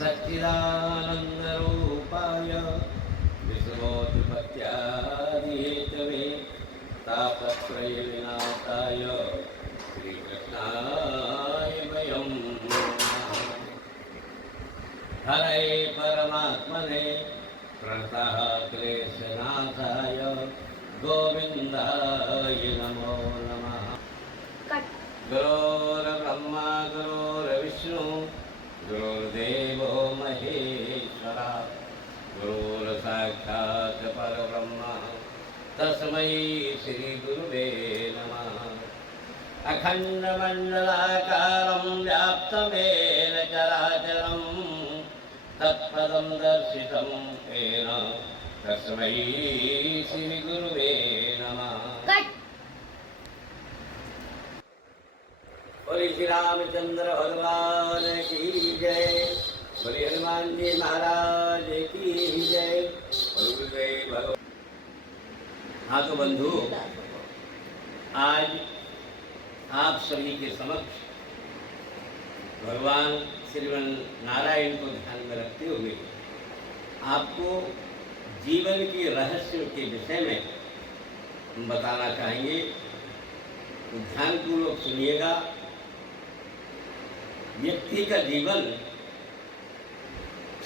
सच्चिदानन्दरूपाय विष्णोत्पत्त्यादिहेतवे तापत्रयविनाशाय श्रीकृष्णाय वयं नमः। हरे परमात्मने प्रणतः क्लेशनाशाय गोविन्दाय नमो नमः। गुरोर्ब्रह्मा गुरोर्विष्णु गुरुर्देवो महेश्वरा गुरुर्साक्षात् परब्रह्म तस्मै श्रीगुरुवे नमः। अखण्डमण्डलाकारं व्याप्तमेन चराचरं तत्पदं दर्शितं तेन तस्मै श्रीगुरुवे नमः। बोले श्री रामचंद्र भगवान की जय, बोले हनुमान जी महाराज की जय, बोले भगवान। हाँ तो बंधु, आज आप सभी के समक्ष भगवान श्रीमन नारायण को ध्यान में रखते हुए आपको जीवन के रहस्य के विषय में हम बताना चाहेंगे। तो ध्यानपूर्वक सुनिएगा। व्यक्ति का जीवन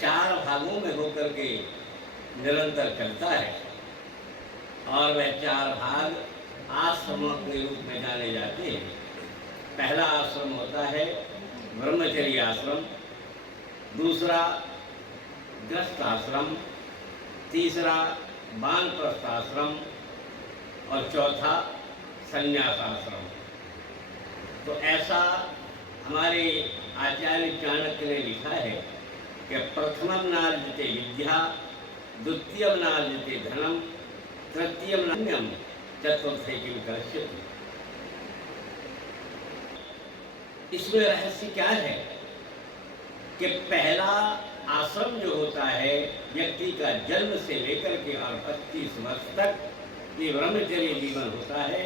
4 भागों में होकर के निरंतर चलता है और वह 4 भाग आश्रमों के रूप में जाने जाते हैं। पहला आश्रम होता है ब्रह्मचर्य आश्रम, दूसरा गृहस्थ आश्रम, तीसरा वानप्रस्थ आश्रम और चौथा संन्यास आश्रम। तो ऐसा हमारे आचार्य चाणक्य ने लिखा है कि प्रथमं नार्जते विद्या, द्वितीयं नार्जते धनम, तृतीयं नान्यम, चतुर्थे किम करिष्यति। इसमें रहस्य क्या है कि पहला आश्रम जो होता है व्यक्ति का जन्म से लेकर के और 25 वर्ष तक ये ब्रह्मचर्य जीवन होता है।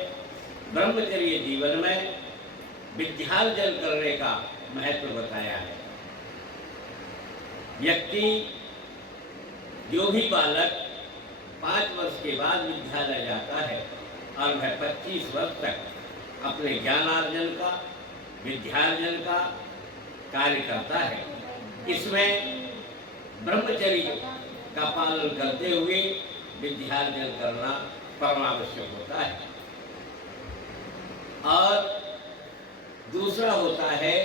ब्रह्मचर्य जीवन में विद्यार्जन करने का महत्व बताया है। व्यक्ति जो भी बालक 5 वर्ष के बाद विद्यालय जाता है और वह 25 वर्ष तक अपने ज्ञानार्जन का विद्यार्जन का कार्य करता है। इसमें ब्रह्मचर्य का पालन करते हुए विद्यार्जन करना परमावश्यक होता है। और दूसरा होता है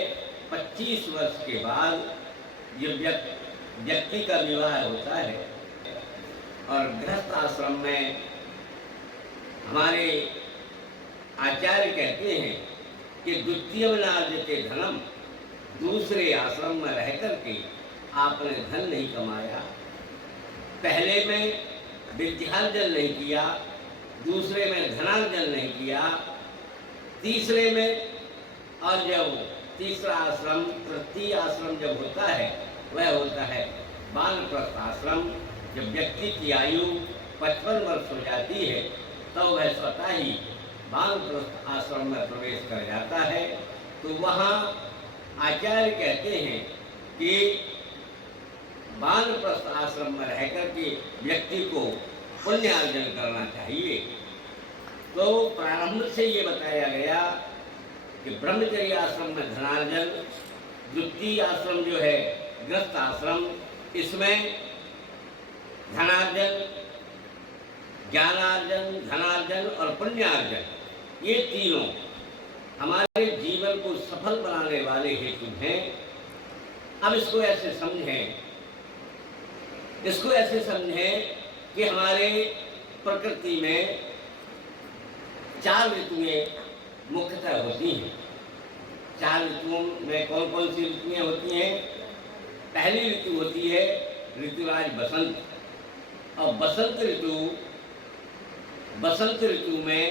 25 वर्ष के बाद जो व्यक्ति का विवाह होता है। और गृहस्थ आश्रम में हमारे आचार्य कहते हैं कि द्वितीयं नार्जते धनम, दूसरे आश्रम में रह करके आपने धन नहीं कमाया, पहले में विद्यार्जन नहीं किया, दूसरे में धनार्जन नहीं किया, तीसरे में, और जब तीसरा आश्रम तृतीय आश्रम जब होता है वह होता है वानप्रस्थ आश्रम। जब व्यक्ति की आयु 55 वर्ष हो जाती है तो वह स्वतः ही वानप्रस्थ आश्रम में प्रवेश कर जाता है। तो वहाँ आचार्य कहते हैं कि वानप्रस्थ आश्रम में रहकर के व्यक्ति को पुण्यार्जन करना चाहिए। तो प्रारंभ से ये बताया गया कि ब्रह्मचर्य आश्रम में धनार्जन, द्वितीय आश्रम जो है गृहस्थ आश्रम, इसमें धनार्जन, ज्ञानार्जन, धनार्जन और पुण्यार्जन, ये तीनों हमारे जीवन को सफल बनाने वाले हेतु हैं। अब इसको ऐसे समझें कि हमारे प्रकृति में 4 ऋतुएं मुख्यतः होती हैं। 4 ऋतुओं में कौन कौन सी ऋतुएं होती हैं? पहली ऋतु होती है ऋतुराज बसंत। और बसंत ऋतु में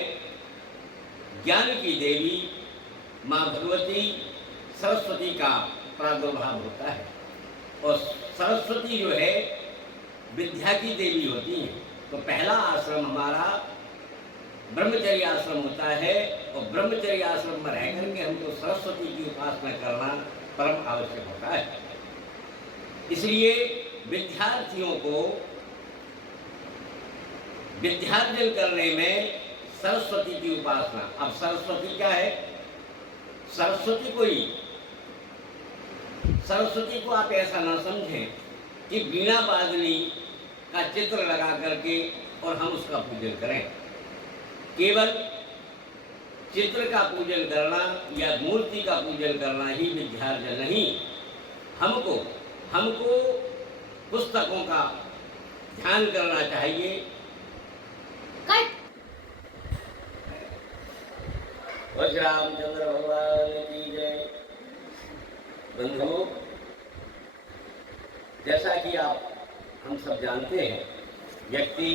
ज्ञान की देवी माँ भगवती सरस्वती का प्रादुर्भाव होता है। और सरस्वती जो है विद्या की देवी होती हैं। तो पहला आश्रम हमारा ब्रह्मचर्य आश्रम होता है और ब्रह्मचर्य आश्रम में रह करके हमको सरस्वती की उपासना करना परम आवश्यक होता है। इसलिए विद्यार्थियों को विद्यार्जन करने में सरस्वती की उपासना। अब सरस्वती क्या है? सरस्वती को आप ऐसा ना समझें कि वीणा बाजनी का चित्र लगा करके और हम उसका पूजन करें। केवल चित्र का पूजन करना या मूर्ति का पूजन करना ही विद्यार्जन नहीं। हमको पुस्तकों का ध्यान करना चाहिए। रामचंद्र भगवान की जय। बंधुओं, जैसा कि हम सब जानते हैं, व्यक्ति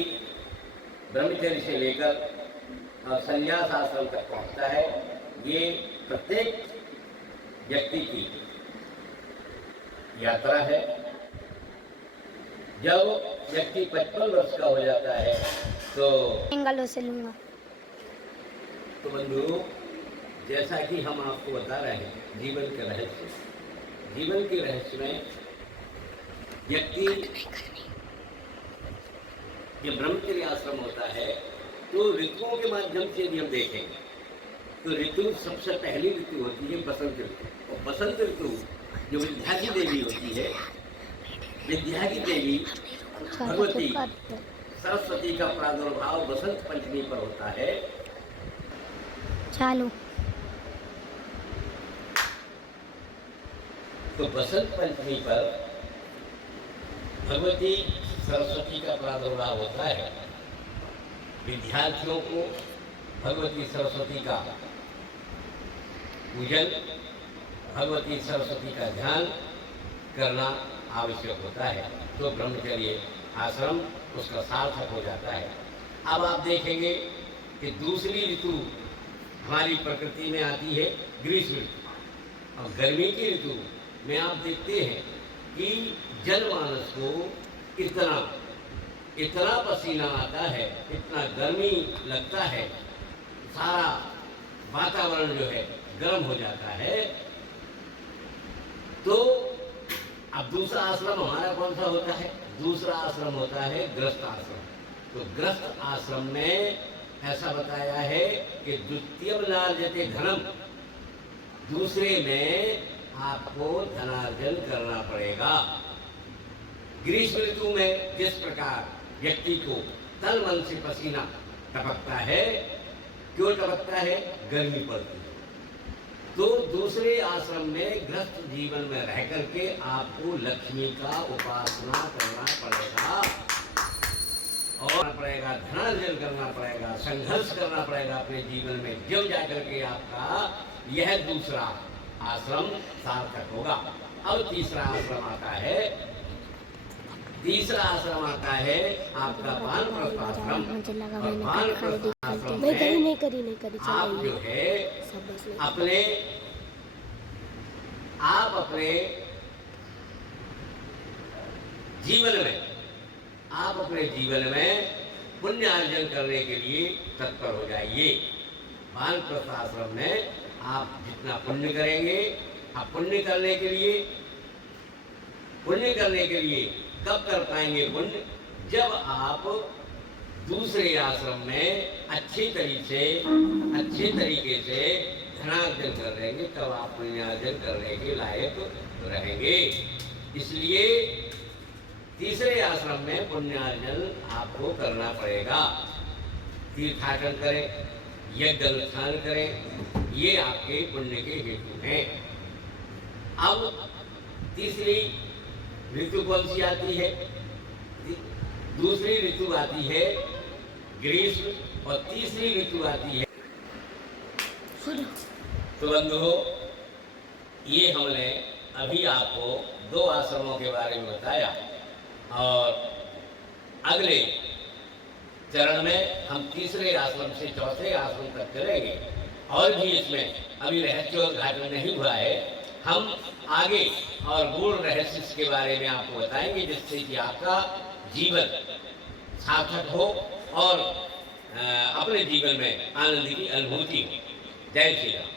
ब्रह्मचर्य से लेकर और संन्यास आश्रम तक पहुंचता है। ये प्रत्येक व्यक्ति की यात्रा है। जब व्यक्ति 55 वर्ष का हो जाता है तो से लूंगा। तो बंधुओं, जैसा कि हम आपको बता रहे हैं जीवन के रहस्य में व्यक्ति जब ब्रह्मचर्य आश्रम होता है तो ऋतुओं के माध्यम से भी हम देखेंगे तो ऋतु सबसे पहली ऋतु होती है बसंत ऋतु। और बसंत ऋतु जो विद्या की देवी होती है, विद्या की देवी भगवती सरस्वती का प्रादुर्भाव बसंत पंचमी पर होता है। चालू। तो बसंत पंचमी पर भगवती सरस्वती का प्रादुर्भाव होता है। विद्यार्थियों को भगवती सरस्वती का पूजन, भगवती सरस्वती का ध्यान करना आवश्यक होता है, तो ब्रह्मचर्य आश्रम उसका सार्थक हो जाता है। अब आप देखेंगे कि दूसरी ऋतु हमारी प्रकृति में आती है ग्रीष्म ऋतु। और गर्मी की ऋतु में आप देखते हैं कि जनमानस को इतना पसीना आता है, इतना गर्मी लगता है, सारा वातावरण जो है गर्म हो जाता है। तो अब दूसरा आश्रम हमारा कौन सा होता है? दूसरा आश्रम होता है गृहस्थ आश्रम। तो गृहस्थ आश्रम में ऐसा बताया है कि द्वितीय नार्जते धनम, दूसरे में आपको धनार्जन करना पड़ेगा। ग्रीष्म ऋतु में जिस प्रकार व्यक्ति को तन मन से पसीना टपकता है, क्यों टपकता है? गर्मी पड़ती है। तो दूसरे आश्रम में गृहस्थ जीवन में रह करके आपको लक्ष्मी का उपासना करना पड़ेगा और धनार्जन करना पड़ेगा, संघर्ष करना पड़ेगा अपने जीवन में, जब जाकर के आपका यह दूसरा आश्रम सार्थक होगा। अब तीसरा आश्रम आता है आपका वानप्रस्थ आश्रम। वानप्रस्थ आश्रम में आप जो है अपने जीवन में पुण्य अर्जन करने के लिए तत्पर हो जाइए। वानप्रस्थ आश्रम में आप जितना पुण्य करेंगे, आप पुण्य करने के लिए कब कर पाएंगे पुण्य? जब आप दूसरे आश्रम में अच्छे तरीके से धनार्जन कर लेंगे, तब आप पुण्यार्जन करने के लायक रहेंगे। इसलिए तीसरे आश्रम में पुण्यार्जन आपको करना पड़ेगा। तीर्थाटन करें, यज्ञ अनुष्ठान करें, ये आपके पुण्य के हेतु हैं। अब तीसरी ऋतु कौन सी आती है? दूसरी ऋतु आती है ग्रीष्म और तीसरी ऋतु आती है। तो बंधुओं, ये हमने अभी आपको 2 आश्रमों के बारे में बताया और अगले चरण में हम तीसरे आश्रम से चौथे आश्रम तक चलेंगे। और भी इसमें अभी रहस्योद्घाटन नहीं हुआ है। हम आगे और गूढ़ रहस्य के बारे में आपको बताएंगे, जिससे कि आपका जीवन सार्थक हो और अपने जीवन में आनंद की अनुभूति हो। जय श्री राम।